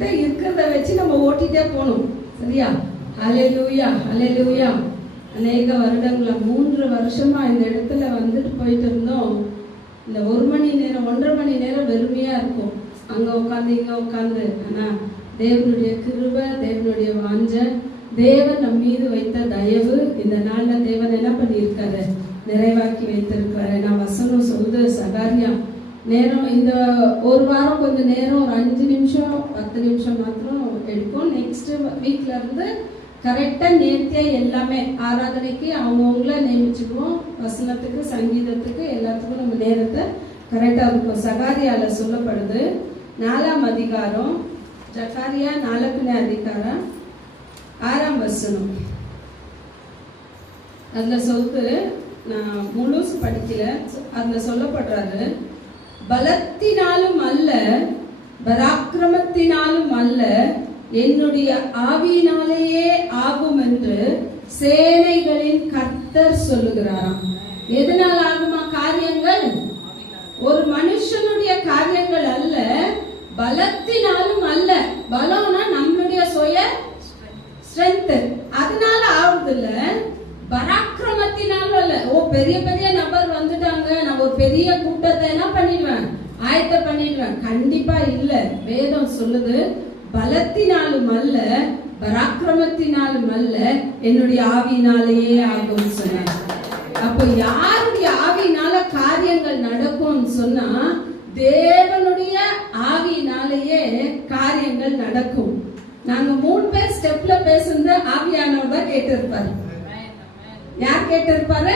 நம்மகிட்ட இருக்கிறத வச்சு நம்ம ஓட்டிட்டே போகணும். சரியா? ஹல்லேலூயா, ஹல்லேலூயா. அநேக வருடங்கள 3 வருஷமா இந்த இடத்துல வந்துட்டு போயிட்டு இருந்தோம். இந்த 1 மணி நேரம் 1.5 மணி நேரம் வெறுமையா இருக்கும், அங்க உட்காந்து இங்க உட்காந்து. ஆனா தேவனுடைய கிருபை, தேவனுடைய வாஞ்சை, தேவன் நம் மீது வைத்த தயவு இந்த நாள்ல தேவன் என்ன பண்ணியிருக்காரு? நிறைவாக்கி வைத்திருக்காரு. நான் வசனம் சொல்லுது, சகாரியா நேரம் இந்த ஒரு வாரம் கொஞ்சம் நேரம் ஒரு 5 நிமிஷம் 10 நிமிஷம் மாத்திரம் எடுக்கும். நெக்ஸ்ட் வீக்ல இருந்து கரெக்டா நேர்த்தியா எல்லாமே ஆராதனைக்கு அவங்கவுங்கள நியமிச்சுக்குவோம். வசனத்துக்கு, சங்கீதத்துக்கு, எல்லாத்துக்கும் நம்ம நேரத்தை கரெக்டா இருக்கும். சகாரியால சொல்லப்படுது 4ஆம் அதிகாரம், ஜகாரியா 4வது அதிகாரம் 6ஆம் வசனம். அதுல சொல்லுது, நான் முழுசு படிக்கல, அதுல சொல்லப்படுறாரு, பலத்தினாலும் அல்ல பராக்கிரமத்தினாலும் அல்ல, என்னுடைய ஆவியினாலேயே ஆகும் என்று சேனைகளின் கர்த்தர் சொல்லுகிறாராம். எதனால் ஆகுமா காரியங்கள்? ஒரு மனுஷனுடைய காரியங்கள் அல்ல, பலத்தினாலும் அல்ல. பலம்னா நம்மளுடைய சுய ஸ்ட்ரென்த், அதனால ஆகுது இல்ல. பராக்கிரமத்தினாலும் அல்ல. பெரிய பெரிய நபர் வந்துட்டாங்க, நான் ஒரு பெரிய கூட்டத்தை என்ன பண்ணிடுவேன், ஆயத்த பண்ணிடுவேன், கண்டிப்பா இல்ல. வேதம் சொல்லுது, பலத்தினாலும் அல்ல பராக்கிரமத்தினாலும் அல்ல, என்னுடைய ஆவியினாலேயே ஆகும் சொன்னார். அப்போ யாருடைய ஆவியினால காரியங்கள் நடக்கும் சொன்னா, தேவனுடைய ஆவியினாலேயே காரியங்கள் நடக்கும். நாங்க 3 பேர் ஸ்டெப்ல பேசுறது ஆவியானவர் தான் கேட்டு இருப்பாரு. யார் கேட்டு இருப்பாரு?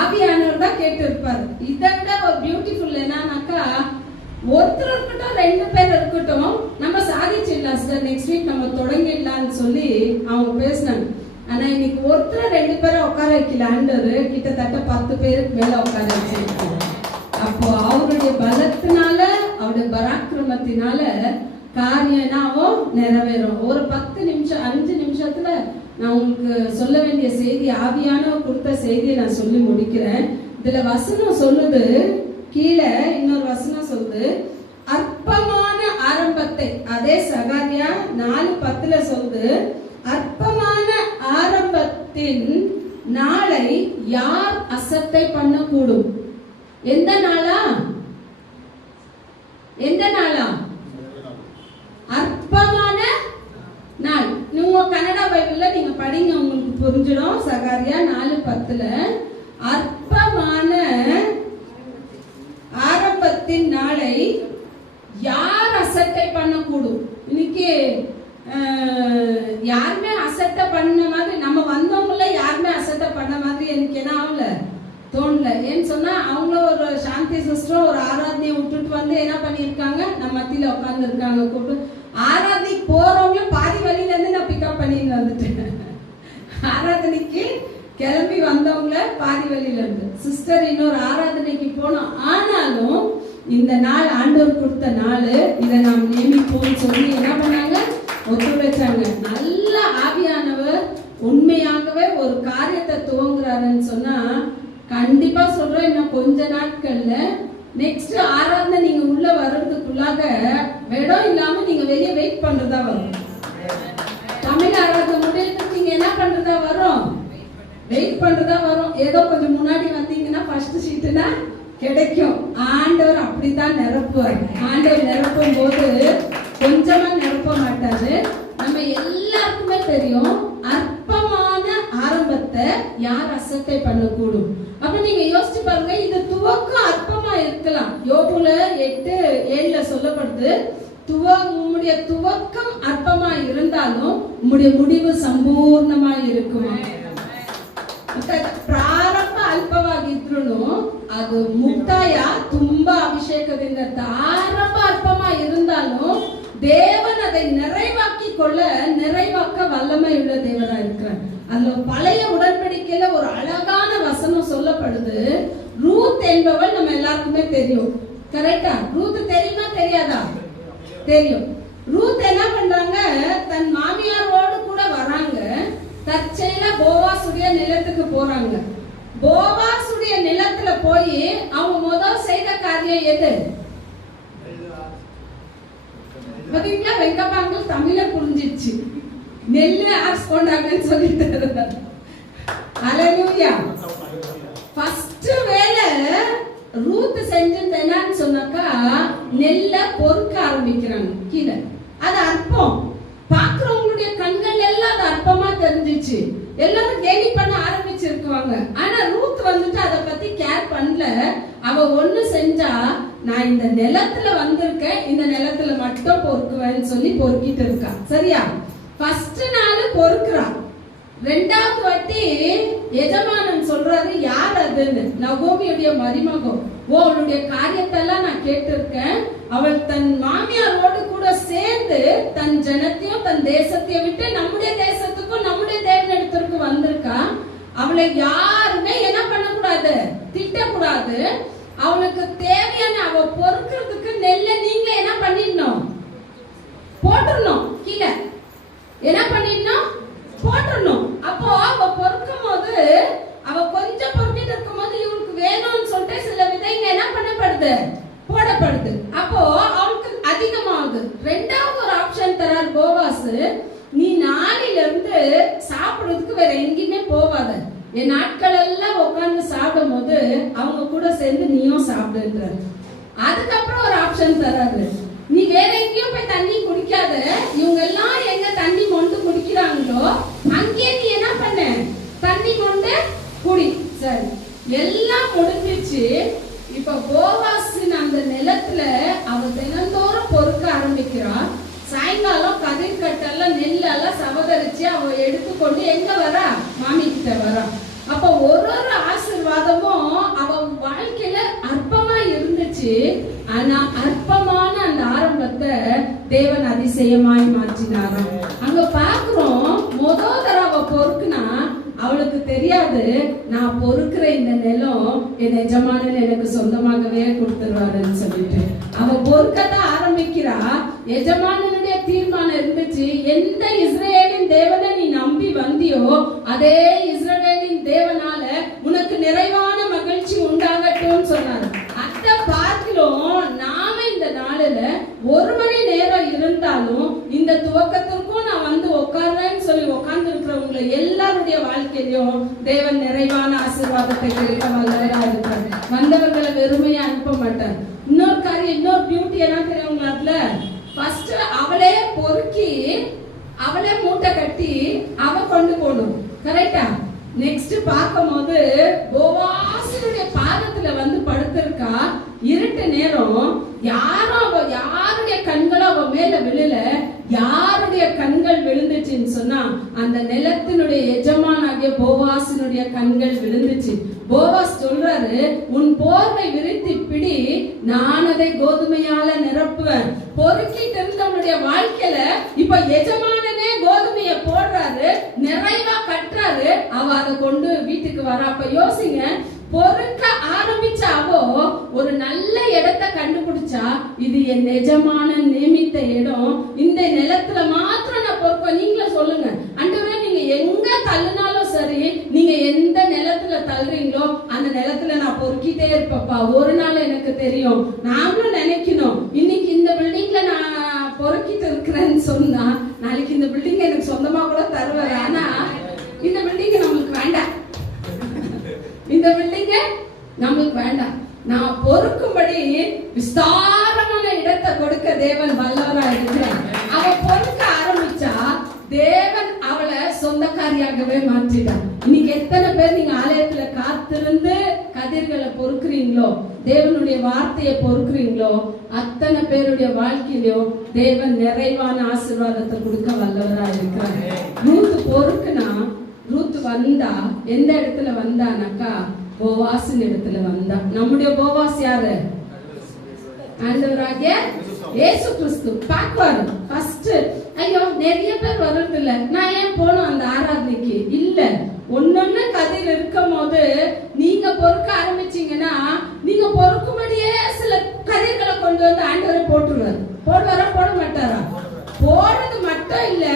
ஆவியானவர் தான் கேட்டு இருப்பாரு. இதை விட ஒரு பியூட்டிஃபுல் என்னன்னாக்கா, ஒருத்தர் இருக்கட்டும் 2 பேர் இருக்கட்டும், நம்ம சாதிச்சிடலாம் சார், நெக்ஸ்ட் வீக் நம்ம தொடங்கிடலாம்னு சொல்லி அவங்க பேசினாங்க. ஆனா இன்னைக்கு ஒருத்தர் 2 பேரை உட்கார வைக்கலான்றது கிட்டத்தட்ட 10 பேருக்கு மேல உட்கார வச்சிருக்காங்க. அப்போ அவருடைய பலத்தினால, அவருடைய பராக்கிரமத்தினால காரியம் என்னாவோ நிறைவேறும். ஒரு 10 நிமிஷம் 5 நிமிஷத்துல நான் உங்களுக்கு சொல்ல வேண்டிய செய்தி, ஆவியானவர் கொடுத்த செய்தியை நான் சொல்லி முடிக்கிறேன். இதுல வசனம் சொல்லுது, கீழே இன்னொரு வசனம் சொல்லுது, அற்பமான ஆரம்பத்தை, அதே சகாரியா 4:10 சொல்லுது, அற்பமான ஆரம்பத்தின் நாளை யார் அசட்டை பண்ணக்கூடும்? எந்த நாளா? எந்த நாளா? அற்பமான நாள். நீங்க கன்னடா பைபிள்ல நீங்க படிங்க, உங்களுக்கு புரிஞ்சிடும். சகாரியா 4:10 அற்பமான ஆரம்பத்தின் நாளை யார் அசட்டை பண்ணக்கூடும்? இன்னைக்கு யாருமே அசட்டை பண்ண மாதிரி, நம்ம வந்தவங்கள யாருமே அசட்டை பண்ண மாதிரி எனக்கு என்ன ஆகல, தோணல. ஏன்னு சொன்னா, அவங்கள ஒரு சாந்தி சிஸ்டர் ஒரு ஆராதனையை விட்டுட்டு வந்து என்ன பண்ணிருக்காங்க, நம்ம மத்தியில உட்கார்ந்து இருக்காங்க. கூப்பிட்டு ஆராதனைக்கு போறவங்களும் பாதி வழியில இருந்து நான் பிக்கப் பண்ணிட்டு வந்துட்டேன். ஆராதனைக்கு கிளம்பி வந்தவங்கள பாதி வழியில இருந்து, சிஸ்டர் இன்னொரு ஆராதனைக்கு போனோம். ஆனாலும் இந்த நாள் ஆண்டவர் கொடுத்த நாள், இதை நாம் நியமிப்போம் சொல்லி என்ன பண்ணாங்க, ஒத்துழைச்சாங்க. நல்ல ஆவியானவர் உண்மையாகவே ஒரு காரியத்தை துவங்குறாருன்னு சொன்னா, கண்டிப்பா சொல்றேன், இன்னும் கொஞ்ச நாட்கள்ல நெக்ஸ்ட் ஆராதனை நீங்க உள்ள வர்றதுக்குள்ளாக இடம் இல்லாம நீங்க வெளியே வெயிட் பண்றதா வரும். தமிழ் ஆராதனை முடியறதுக்கு நீங்க என்ன பண்றதா வரும், வெயிட் பண்றதா வரும். ஏதோ கொஞ்சம் முன்னாடி வந்தீங்கன்னா ஃபர்ஸ்ட் சீட்டுனா கிடைக்கும். ஆண்டவர் அப்படித்தான் நிரப்புவார். ஆண்டவர் நிரப்பும் போது கொஞ்சமா நிரப்ப மாட்டாரு. நம்ம எல்லாருக்குமே தெரியும், அற்பமான ஆரம்பத்தை யார் அசட்டை பண்ணக்கூடும். அப்ப நீங்க யோசிச்சு பாருங்க, இது துவக்கம் அற்பமா இருக்கலாம். யோபுல 8:7 சொல்லப்படுது, உம்முடைய துவக்கம் அற்பமா இருந்தாலும் உம்முடைய முடிவு சம்பூர்ணமா இருக்கும். ಪ್ರಾರಂಭ ಅಲ್ಪವಾಗಿದ್ರು ಅದು ಮುಕ್ತಾಯ ತುಂಬಾ ಅಭಿಷೇಕದಿಂದ ಆರಂಭ ಅಲ್ಪமா இருந்தாலும் தேவன் அதை நிறைவாக்க வல்லமை உள்ள தேவனா இருக்கிறார். அதுல பழைய உடன்படிக்கையில ஒரு அழகான வசனம் சொல்லப்படுது. ரூத் என்பவள் நம்ம எல்லாருக்குமே தெரியும், கரெக்டா? ரூத் தெரியுமா தெரியாதா? தெரியும். ரூத் என்ன பண்றாங்க, தன் மாமியாரோடு கூட வராங்க. தற்செயலா போவாசுடைய நிலத்துக்கு போறாங்க. போவாசுடைய நிலத்துல போய் அவங்க முதல் செய்த காரியம் எது? பாத்தீங்களா, வெங்கப்பாங்கள் தமிழ புரிஞ்சிச்சு. நெல்லு ஆர்ஸ் கொண்டாங்கன்னு சொல்லிட்டு. ஹல்லேலூயா. ஃபர்ஸ்ட் வேலை ரூத் செஞ்சது என்னன்னு சொன்னாக்கா, நெல்ல பொறுக்க ஆரம்பிக்கிறாங்க கீழே. அது அற்பம். பாக்குறவங்களுடைய கண்கள் எல்லாம் அது அற்பமா தெரிஞ்சிச்சு. எல்லாரும் கேலி பண்ண ஆரம்பிச்சிருக்குவாங்க. ஆனா ரூத் வந்துட்டு அதை பத்தி கேர் பண்ணல. அவ ஒண்ணு செஞ்சா, நான் இந்த நிலத்துல வந்திருக்கேன், இந்த நிலத்துல மட்டும் பொறுக்குவேன்னு சொல்லி பொறுக்கிட்டு இருக்கா. சரியா? ஃபர்ஸ்ட் நாள் பொறுக்குறா. ரெண்டாவது வாட்டி எஜமானன் சொல்றாரு, யார் அதுன்னு. நகோமியுடைய மருமகன். அவளுடைய காரியத்தெல்லாம் நான் கேட்டிருக்கேன். அவள் தன் மாமியாரோடு கூட சேர்ந்து தன் ஜனத்தையும் தன் தேசத்தையும் விட்டு நம்முடைய தேசத்துக்கும் நம்முடைய தேவனிடத்திற்கும் வந்திருக்கா. அவளை யாருமே என்ன பண்ணக்கூடாது, திட்டக்கூடாது. அவளுக்கு தேவையான அவ பொறுக்கிறதுக்கு நெல்ல நீங்க என்ன பண்ணிடணும், போட்டுடணும். கீழே என்ன பண்ணிடணும், போட்டுடணும். அப்போ அவ பொறுக்கும் போது, அவ கொஞ்சம் பொறுக்கிட்டு இருக்கும் போது இவளுக்கு வேணும்னு சொல்லிட்டு சில விதைங்க என்ன பண்ணப்படுது, போடப்படுது. அப்போ அவளுக்கு அதிகமாகுது. ரெண்டாவது ஒரு ஆப்ஷன் தரார் போவாஸ், நீ நாளில இருந்து சாப்பிடுறதுக்கு வேற எங்கேயுமே போவாத, என் நாட்கள் எல்லாம் உட்கார்ந்து சாப்பிடும் போது அவங்க கூட சேர்ந்து நீயும் சாப்பிடுன்றாரு. அதுக்கப்புறம் ஒரு ஆப்ஷன் தராரு, நீ வேற எங்கேயும் போய் தண்ணி குடிக்காத, இவங்க எல்லாம் எங்க தண்ணி கொண்டு குடிக்கிறாங்களோ அங்கே நீ என்ன பண்ண, தண்ணி கொண்டு குடி. சரி, எல்லாம் முடிஞ்சிச்சு. இப்ப போவாசின் அந்த நிலத்துல அவ தினந்தோறும் பொறுக்க ஆரம்பிக்கிறா. சாயங்காலம் கதிர் கட்டெல்லாம் நெல்லெல்லாம் சவதரிச்சு அவ எடுத்துக்கொண்டு எங்க வரா, மாமி கிட்ட வரா. அப்ப ஒரு ஒரு ஆசீர்வாதமும் அவ வாழ்க்கையில அற்பமா இருந்துச்சு. ஆனா அற்பமான அந்த ஆரம்பத்தை தேவன் அதிசயமாய் மாற்றினாராம். அங்க பாக்குறோம், முதல் தடவை பொறுக்குனா அவளுக்கு தெரியாது, நான் பொறுக்கிற இந்த நிலம் என் எஜமானன் எனக்கு சொந்தமாகவே கொடுத்துருவாருன்னு சொல்லிட்டு அவ பொறுக்கத்தான் ஆரம்பிக்கிறா. எஜமானனுடைய தீர்மானம் இருந்துச்சு, எந்த இஸ்ரவேலின் தேவனை நீ நம்பி வந்தியோ அதே இஸ்ரவேலின் தேவனால உனக்கு நிறைவான மகிழ்ச்சி உண்டாகட்டும் சொன்னார். அத பார்க்கிறோம், நாம இந்த நாளில ஒரு மணி நேரம் இருந்தாலும் இந்த துவக்கத்திற்கும் நான் வந்து உட்கார்றேன்னு சொல்லி உட்கார்ந்து இருக்கிறவங்க எல்லாருடைய வாழ்க்கையிலும் தேவன் நிறைவான ஆசீர்வாதத்தை கிடைக்க வல்லவரா இருக்கார். வந்தவர்களை வெறுமையா அனுப்ப மாட்டார். இன்னொரு காரியம், இன்னொரு பியூட்டி என்ன தெரியுங்களா, ஃபர்ஸ்ட் அவளே பொறுக்கி அவளே மூட்டை கட்டி அவ கொண்டு போடும். கரெக்டா? நெக்ஸ்ட் பார்க்கும்போது போவாசினுடைய பாதத்துல வந்து படுத்திருக்கா. இருட்டு நேரம், யாருடைய கண்களும் அவ மேல விழல. யாருடைய கண்கள் விழுந்துச்சுன்னு சொன்னா அந்த நிலத்தினுடைய எஜமானாகிய போவாசினுடைய கண்கள் விழுந்துச்சு. போவாஸ் சொல்றாரு, உன் போர்வை விரித்து பிடி, நான் அதை கோதுமையால நிரப்புவேன். பொறுக்கிட்டு இருந்தவனுடைய வாழ்க்கையில இப்ப எஜமானனே கோதுமைய போடுறாரு, நிறைவா கட்டுறாரு. அவ அதை கொண்டு வீட்டுக்கு வர. அப்ப யோசிங்க, பொறுக்க ஆரம்பிச்சாவோ ஒரு நல்ல இடத்தை கண்டுபிடிச்சா, இது என் எஜமான நியமித்த இடம், இந்த நிலத்துல மாத்திரம் நான் பொறுப்பேன். நீங்களே சொல்லுங்க, ஆண்டவரே நீங்க எங்க தள்ளுனாலும் சரி, நீங்க எந்த நிலத்துல தள்ளுறீங்களோ அந்த நிலத்துல நான் பொறுக்கிட்டே இருப்பப்பா. ஒரு நாள் எனக்கு தெரியும், நாமளும் நினைக்கணும், இன்னைக்கு இந்த பில்டிங்ல நான் பொறுக்கிட்டு இருக்கிறேன்னு சொன்னா நாளைக்கு இந்த பில்டிங் எனக்கு சொந்தமா கூட தருவாரு. ஆனா இந்த பில்டிங் நம்மளுக்கு வேண்டாம், இந்த பில்டிங் நம்மளுக்கு வேண்டாம். நான் பொறுக்கும்படி விஸ்தாரமான இடத்தை கொடுக்க தேவன் வல்லவரா இருக்கிறார். அவ பொறுக்க ஆரம்பிச்சா தேவன் அவளை சொந்தக்காரியாகவே மாற்றிட்டார். இன்னைக்கு எத்தனை பேர் நீங்க ஆலயத்துல காத்திருந்து கதிர்களை பொறுக்குறீங்களோ, தேவனுடைய வார்த்தையை பொறுக்குறீங்களோ, அத்தனை பேருடைய வாழ்க்கையிலும் தேவன் நிறைவான ஆசீர்வாதத்தை கொடுக்க வல்லவரா இருக்கிறார். ரூத் பொறுக்குனா, ரூத் வந்தா எந்த இடத்துல வந்தானாக்கா போவாசின் இடத்துல வந்தா. நம்முடைய போவாஸ் யாரு? ஆண்டவராகிய இயேசு கிறிஸ்து. பாக்குவாரு ஃபர்ஸ்ட், ஐயோ நிறைய பேர் வர்றது இல்ல, நான் ஏன் போனோம் அந்த ஆராதனைக்கு? இல்ல, ஒன்னொன்னு கதையில இருக்கும் போது நீங்க பொறுக்க ஆரம்பிச்சீங்கன்னா, நீங்க பொறுக்கும்படியே சில கதைகளை கொண்டு வந்து ஆண்டவரை போட்டுருவாரு. போடுவாரா போட மாட்டாரா? போடுறது மட்டும் இல்ல,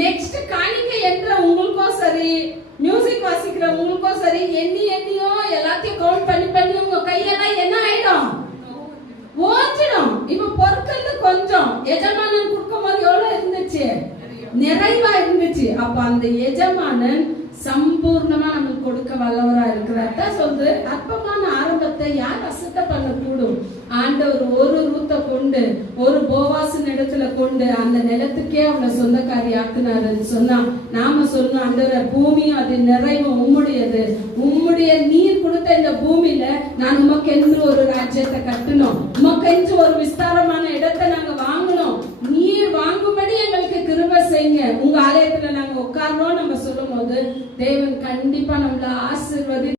நெக்ஸ்ட் காணிக்கை என்ற உங்களுக்கும் சரி, மியூசிக் வாசிக்கிற உங்களுக்கும் சரி, எண்ணியோ எல்லாத்தையும் கவுண்ட் பண்ணி உங்க கையெல்லாம் என்ன ஆயிடும்? ஓஞ்சிடும். இப்ப பொறுக்கிறது கொஞ்சம், எஜமானன் அப்ப அந்த எஜமானன் சம்பூர்ணமா நமக்கு கொடுக்க வல்லவரா இருக்கிறார். தான் சொல்றது, அற்பமான ஆரம்பத்தை யார் அசட்ட பண்ணக்கூடும்? ஆண்டவர் ஒரு ரூத்தை கொண்டு, ஒரு போவாசின் இடத்துல கொண்டு அந்த நிலத்துக்கே அவனை சொந்தக்காரி ஆக்குனாருன்னு சொன்னா, நாம சொன்னோம், ஆண்டவர் பூமியும் அது நிறைவும் உம்முடையது, உம்முடைய நீர் கொடுத்த இந்த பூமியில நான் உமக்கென்று ஒரு ராஜ்யத்தை கட்டணும், உமக்கென்று ஒரு விஸ்தாரமான இடத்தை நாங்க வாங்கணும், நீர் வாங்கும்படி எங்களுக்கு கிருபை செய்யுங்க, உங்க ஆலயத்துல நாங்க உட்காரணும் நம்ம சொல்லும் போது தேவன் கண்டிப்பா நம்மள ஆசீர்வதி